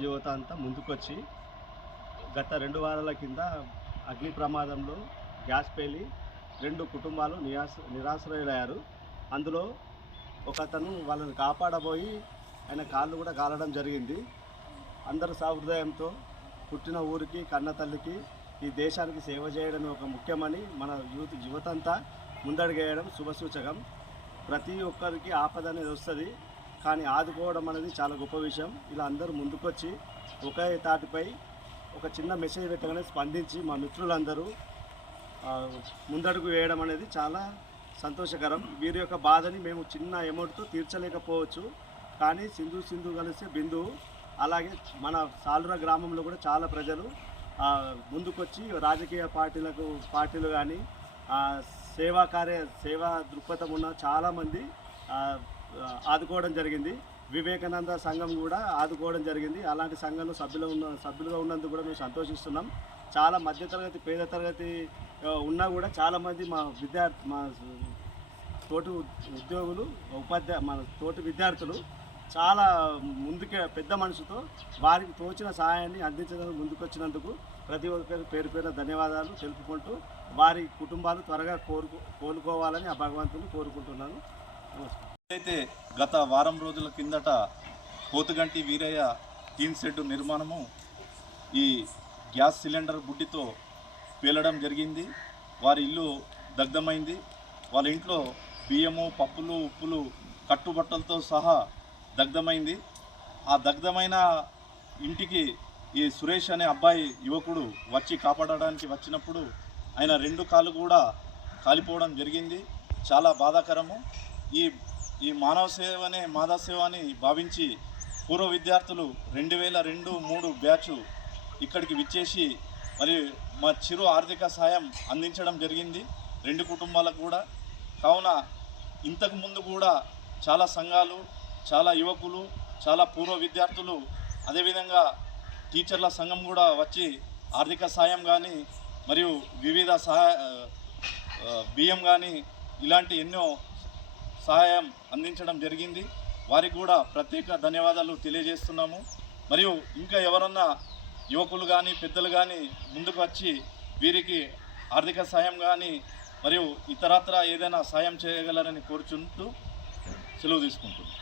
యువత అంతా ముందుకొచ్చి గత రెండు వారాల కింద అగ్ని ప్రమాదంలో గ్యాస్ పేలి రెండు కుటుంబాలు నిరాశ నిరాశ్రయులయ్యారు. అందులో ఒక అతను వాళ్ళని కాపాడబోయి ఆయన కాళ్ళు కూడా కాలడం జరిగింది. అందరు సహృదయంతో పుట్టిన ఊరికి కన్న తల్లికి ఈ దేశానికి సేవ చేయడం ఒక ముఖ్యమని మన యూత్ యువతంతా ముందడుగేయడం శుభసూచకం. ప్రతి ఒక్కరికి ఆపద అనేది వస్తుంది. కానీ ఆదుకోవడం అనేది చాలా గొప్ప విషయం. ఇలా అందరూ ముందుకొచ్చి ఒకే తాటిపై ఒక చిన్న మెసేజ్ పెట్టగానే స్పందించి మా మిత్రులందరూ ముందడుగు వేయడం అనేది చాలా సంతోషకరం. వీరి యొక్క బాధని మేము చిన్న అమౌంట్తో తీర్చలేకపోవచ్చు. కానీ సింధు సింధు కలిసి బిందు అలాగే మన సాలుర గ్రామంలో కూడా చాలా ప్రజలు ముందుకొచ్చి రాజకీయ పార్టీలకు పార్టీలు కానీ సేవా కార్య సేవా దృక్పథం ఉన్న చాలామంది ఆదుకోవడం జరిగింది. వివేకానంద సంఘం కూడా ఆదుకోవడం జరిగింది. అలాంటి సంఘంలో సభ్యులు ఉన్న సభ్యులుగా ఉన్నందుకు కూడా మేము సంతోషిస్తున్నాం. చాలా మధ్యతరగతి పేద తరగతి ఉన్నా కూడా చాలామంది మా విద్యార్థి మా తోటి ఉద్యోగులు ఉపాధ్యాయ మన తోటి విద్యార్థులు చాలా ముందుకే పెద్ద మనసుతో వారికి తోచిన సహాయాన్ని అందించడానికి ముందుకొచ్చినందుకు ప్రతి ఒక్కరి పేరు పేరు ధన్యవాదాలు తెలుపుకుంటూ వారి కుటుంబాలు త్వరగా కోరుకో కోలుకోవాలని ఆ భగవంతుని కోరుకుంటున్నాను. నమస్కారం. అయితే గత వారం రోజుల కిందట పోతుగంటి వీరయ్య టీన్ షెడ్ నిర్మాణము ఈ గ్యాస్ సిలిండర్ బుడ్డితో పేలడం జరిగింది. వారి ఇల్లు దగ్ధమైంది. వాళ్ళ ఇంట్లో బియ్యము పప్పులు ఉప్పులు కట్టుబట్టలతో సహా దగ్ధమైంది. ఆ దగ్ధమైన ఇంటికి ఈ సురేష్ అనే అబ్బాయి యువకుడు వచ్చి కాపాడడానికి వచ్చినప్పుడు ఆయన రెండు కాళ్ళు కూడా కాలిపోవడం జరిగింది. చాలా బాధాకరము. ఈ ఈ మానవ సేవనే మాధవ సేవ అని భావించి పూర్వ విద్యార్థులు రెండు వేల రెండు మూడు బ్యాచ్ ఇక్కడికి విచ్చేసి మరి మా చిరు ఆర్థిక సాయం అందించడం జరిగింది. రెండు కుటుంబాలకు కూడా. కావున ఇంతకు ముందు కూడా చాలా సంఘాలు చాలా యువకులు చాలా పూర్వ విద్యార్థులు అదేవిధంగా టీచర్ల సంఘం కూడా వచ్చి ఆర్థిక సాయం కానీ మరియు వివిధ సహాయ బియ్యం కానీ ఇలాంటి ఎన్నో సహాయం అందించడం జరిగింది. వారికి కూడా ప్రత్యేక ధన్యవాదాలు తెలియజేస్తున్నాము. మరియు ఇంకా ఎవరన్నా యువకులు కానీ పెద్దలు కానీ ముందుకు వచ్చి వీరికి ఆర్థిక సాయం కానీ మరియు ఇతరత్ర ఏదైనా సాయం చేయగలరని కోరుచుంటూ సెలవు తీసుకుంటున్నాను